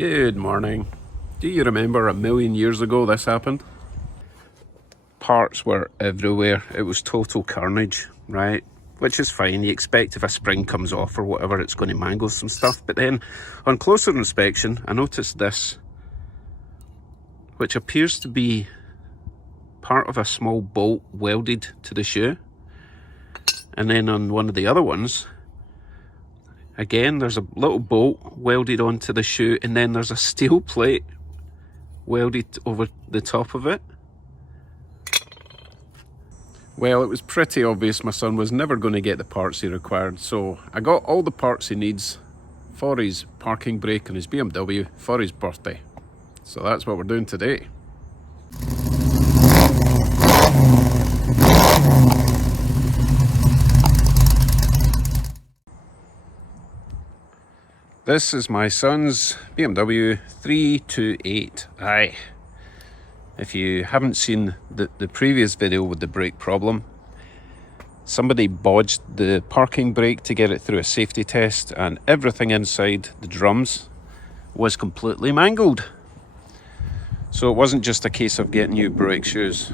Good morning. Do you remember a million years ago this happened? Parts were everywhere. It was total carnage, right? Which is fine. You expect if a spring comes off or whatever, it's going to mangle some stuff. But then on closer inspection, I noticed this, which appears to be part of a small bolt welded to the shoe. And then on one of the other ones, again, there's a little bolt welded onto the shoe, and then there's a steel plate welded over the top of it. Well, it was pretty obvious my son was never going to get the parts he required, so I got all the parts he needs for his parking brake and his BMW for his birthday. So that's what we're doing today. This is my son's BMW 328i. If you haven't seen the previous video with the brake problem, somebody bodged the parking brake to get it through a safety test, and everything inside the drums was completely mangled. So it wasn't just a case of getting new brake shoes.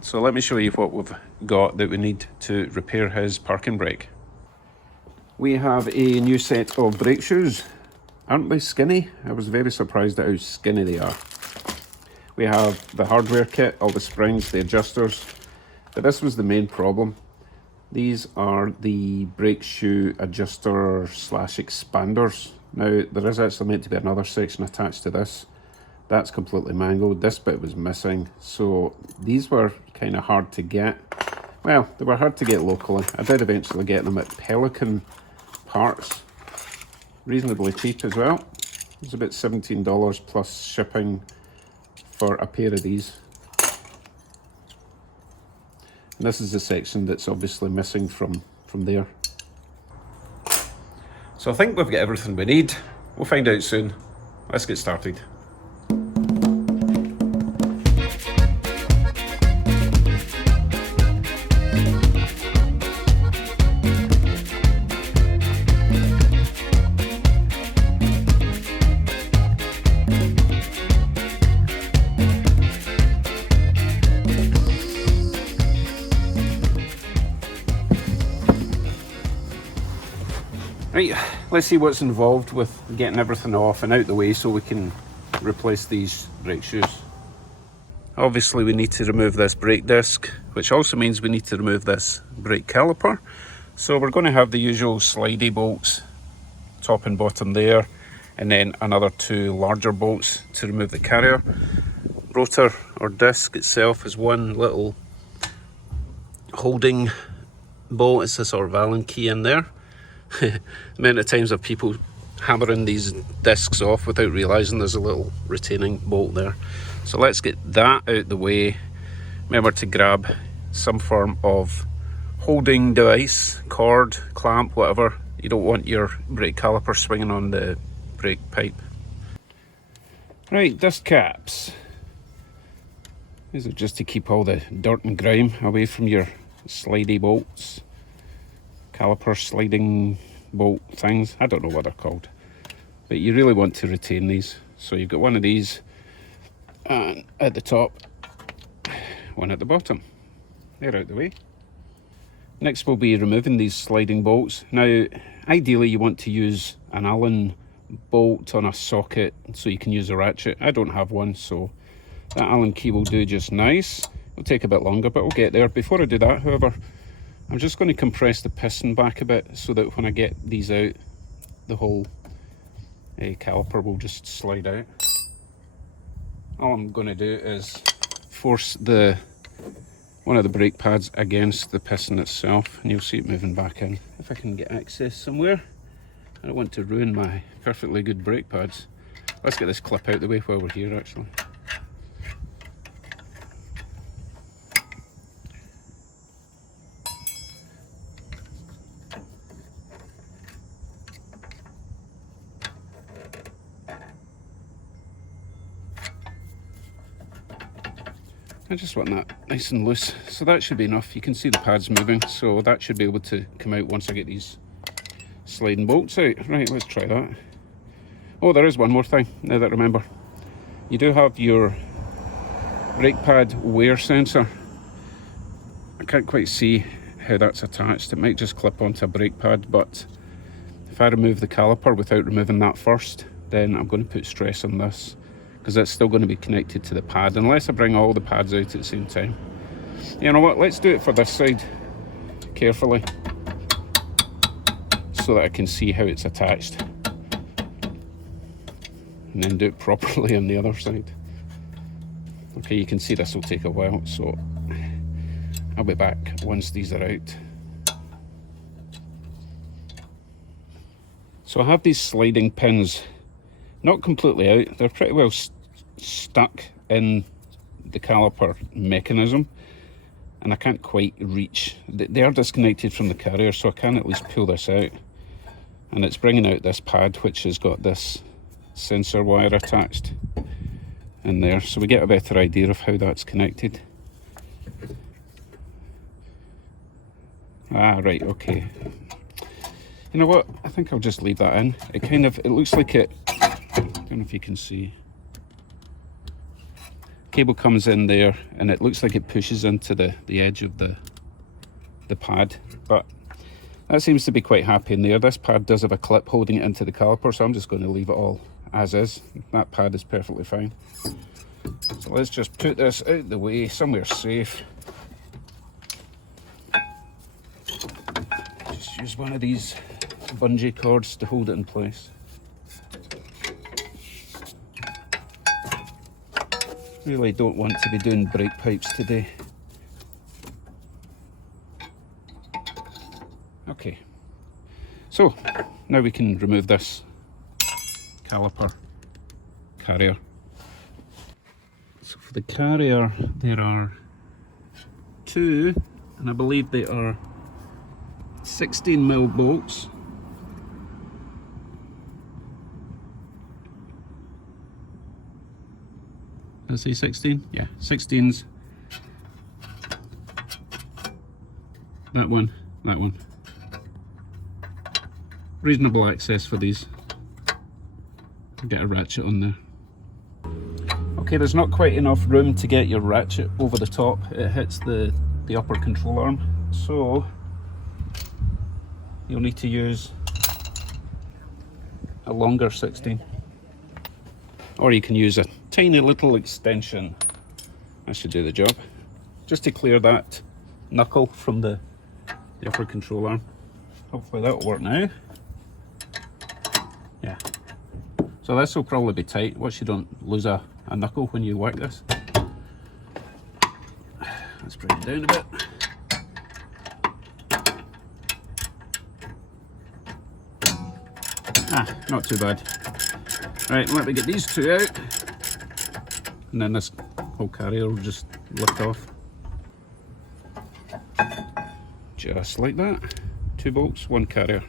So let me show you what we've got that we need to repair his parking brake. We have a new set of brake shoes. Aren't they skinny? I was very surprised at how skinny they are. We have the hardware kit, all the springs, the adjusters, but this was the main problem. These are the brake shoe adjuster slash expanders. Now, there is actually meant to be another section attached to this. That's completely mangled. This bit was missing. So these were kind of hard to get. Well, they were hard to get locally. I did eventually get them at Pelican Parts. Reasonably cheap as well. It was about $17 plus shipping for a pair of these. And this is the section that's obviously missing from there. So I think we've got everything we need. We'll find out soon. Let's get started. Right, let's see what's involved with getting everything off and out the way so we can replace these brake shoes. Obviously we need to remove this brake disc, which also means we need to remove this brake caliper. So we're going to have the usual slidey bolts, top and bottom there, and then another two larger bolts to remove the carrier. Rotor or disc itself is one little holding bolt. It's a sort of Allen key in there. The amount of times of people hammering these discs off without realising there's a little retaining bolt there. So let's get that out the way. Remember to grab some form of holding device, cord, clamp, whatever. You don't want your brake caliper swinging on the brake pipe. Right, dust caps. These are just to keep all the dirt and grime away from your slidey bolts. Caliper sliding bolt things, I don't know what they're called, but you really want to retain these. So you've got one of these and at the top, one at the bottom. They're out the way. Next we'll be removing these sliding bolts. Now ideally you want to use an Allen bolt on a socket so you can use a ratchet. I don't have one, so that Allen key will do just nice. It'll take a bit longer, but we'll get there. Before I do that, however, I'm just going to compress the piston back a bit so that when I get these out, the whole caliper will just slide out. All I'm going to do is force one of the brake pads against the piston itself, and you'll see it moving back in. If I can get access somewhere. I don't want to ruin my perfectly good brake pads. Let's get this clip out the way while we're here actually. I just want that nice and loose, so that should be enough. You can see the pads moving, so that should be able to come out once I get these sliding bolts out. Right, let's try that. Oh, there is one more thing, now that I remember. You do have your brake pad wear sensor. I can't quite see how that's attached. It might just clip onto a brake pad, but if I remove the caliper without removing that first, then I'm going to put stress on this, because it's still going to be connected to the pad, unless I bring all the pads out at the same time. You know what, let's do it for this side carefully, so that I can see how it's attached, and then do it properly on the other side. Okay, you can see this will take a while, so I'll be back once these are out. So I have these sliding pins, not completely out, they're pretty well stuck in the caliper mechanism, and I can't quite reach. They are disconnected from the carrier, so I can at least pull this out, and it's bringing out this pad which has got this sensor wire attached in there, so we get a better idea of how that's connected. Ah, right, okay. You know what, I think I'll just leave that in. It looks like it, I don't know if you can see. Cable comes in there and it looks like it pushes into the edge of the pad, but that seems to be quite happy in there. This pad does have a clip holding it into the caliper, so I'm just going to leave it all as is. That pad is perfectly fine. So let's just put this out the way, somewhere safe. Just use one of these bungee cords to hold it in place. Really don't want to be doing brake pipes today. Okay, so now we can remove this caliper carrier. So for the carrier there are two, and I believe they are 16mm bolts. Did I say 16? Yeah, 16s. That one, that one. Reasonable access for these. Get a ratchet on there. Okay, there's not quite enough room to get your ratchet over the top. It hits the upper control arm, so you'll need to use a longer 16. Or you can use a tiny little extension. That should do the job. Just to clear that knuckle from the upper control arm. Hopefully that'll work now. Yeah. So this will probably be tight. Watch you don't lose a knuckle when you work this. Let's bring it down a bit. Ah, not too bad. Right, let me get these two out, and then this whole carrier will just lift off. Just like that. 2 bolts, 1 carrier.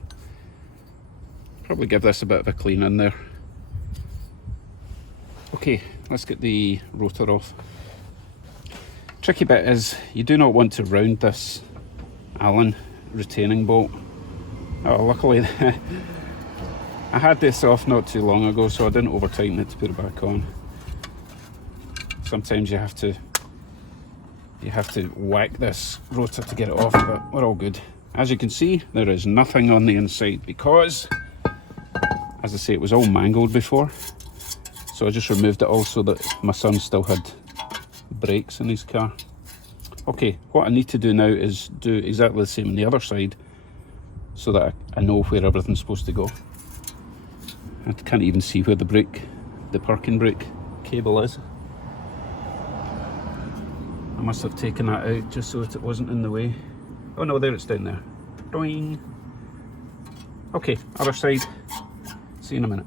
Probably give this a bit of a clean in there. Okay, let's get the rotor off. Tricky bit is you do not want to round this Allen retaining bolt. Oh, luckily I had this off not too long ago, so I didn't over tighten it to put it back on. Sometimes you have to whack this rotor to get it off, but we're all good. As you can see, there is nothing on the inside because, as I say, it was all mangled before. So I just removed it all so that my son still had brakes in his car. Okay, what I need to do now is do exactly the same on the other side so that I know where everything's supposed to go. I can't even see where the parking brake cable is. I must have taken that out just so that it wasn't in the way. Oh no, there it's down there. Doing. Okay, other side. See you in a minute.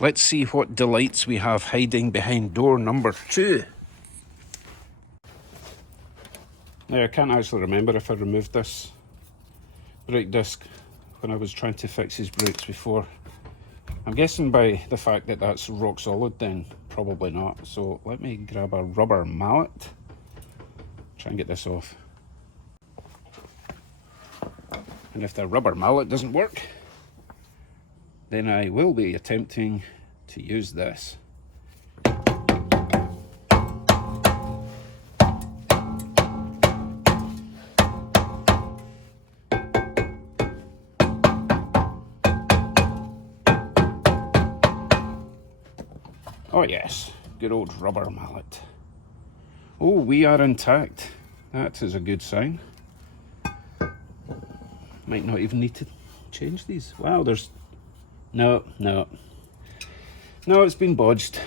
Let's see what delights we have hiding behind door number 2. Now I can't actually remember if I removed this brake disc when I was trying to fix his brakes before. I'm guessing by the fact that that's rock solid, then probably not. So let me grab a rubber mallet, try and get this off. And if the rubber mallet doesn't work, then I will be attempting to use this. Oh yes, good old rubber mallet. Oh, we are intact. That is a good sign. Might not even need to change these. Wow, there's... No, it's been bodged.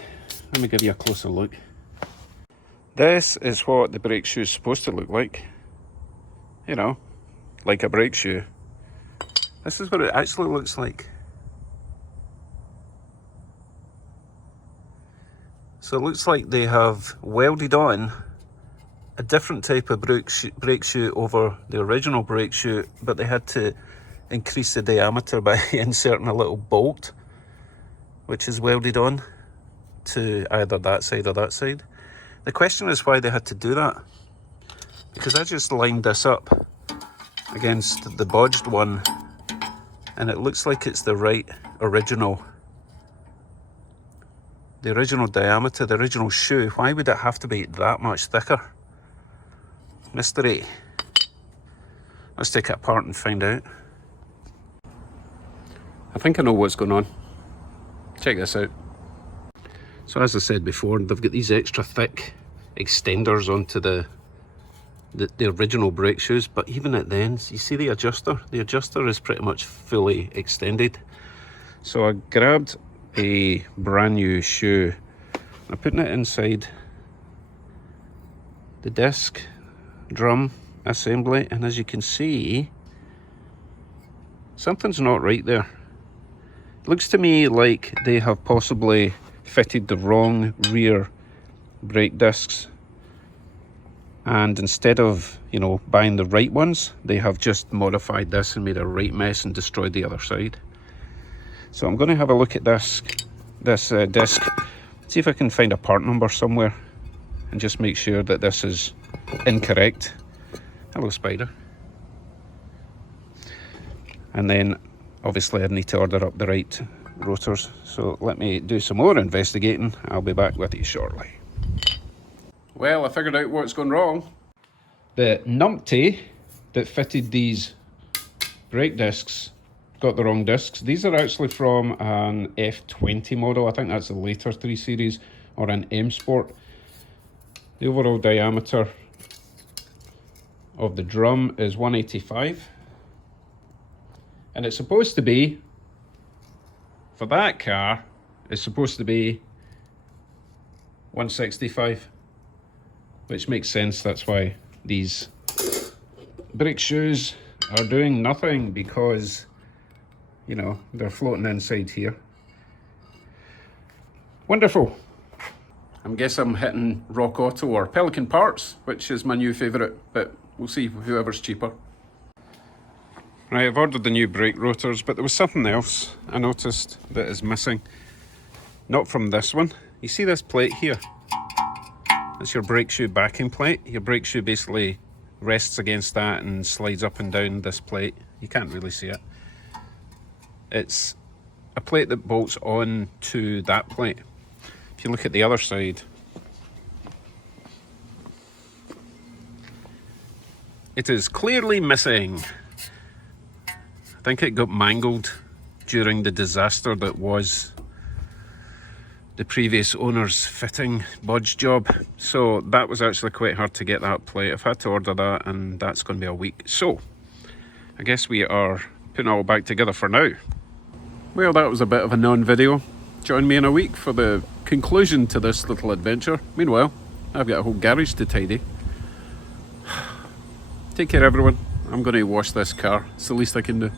Let me give you a closer look. This is what the brake shoe is supposed to look like. You know, like a brake shoe. This is what it actually looks like. So it looks like they have welded on a different type of brake shoe over the original brake shoe, but they had to increase the diameter by inserting a little bolt, which is welded on to either that side or that side. The question is why they had to do that, because I just lined this up against the bodged one, and it looks like it's the right original diameter, the original shoe. Why would it have to be that much thicker? Mystery. Let's take it apart and find out. I think I know what's going on. Check this out. So as I said before, they've got these extra thick extenders onto the original brake shoes, but even at the ends, you see the adjuster? The adjuster is pretty much fully extended. So I grabbed a brand new shoe. I'm putting it inside the disc drum assembly, and as you can see, something's not right there. It looks to me like they have possibly fitted the wrong rear brake discs, and instead of, you know, buying the right ones, they have just modified this and made a right mess and destroyed the other side. So I'm going to have a look at this disc, see if I can find a part number somewhere, and just make sure that this is incorrect. Hello, spider. And then obviously I need to order up the right rotors. So let me do some more investigating. I'll be back with you shortly. Well, I figured out what's gone wrong. The numpty that fitted these brake discs got the wrong discs. These are actually from an F20 model. I think that's a later 3 Series or an M Sport. The overall diameter of the drum is 185. And it's supposed to be, for that car, it's supposed to be 165. Which makes sense. That's why these brake shoes are doing nothing, because, you know, they're floating inside here. Wonderful. I guess I'm hitting Rock Auto or Pelican Parts, which is my new favourite, but we'll see whoever's cheaper. Right, I've ordered the new brake rotors, but there was something else I noticed that is missing. Not from this one. You see this plate here? That's your brake shoe backing plate. Your brake shoe basically rests against that and slides up and down this plate. You can't really see it. It's a plate that bolts on to that plate. If you look at the other side, it is clearly missing. I think it got mangled during the disaster that was the previous owner's fitting bodge job. So that was actually quite hard to get that plate. I've had to order that, and that's going to be a week. So I guess we are putting it all back together for now. Well, that was a bit of a non-video. Join me in a week for the conclusion to this little adventure. Meanwhile, I've got a whole garage to tidy. Take care, everyone. I'm going to wash this car. It's the least I can do.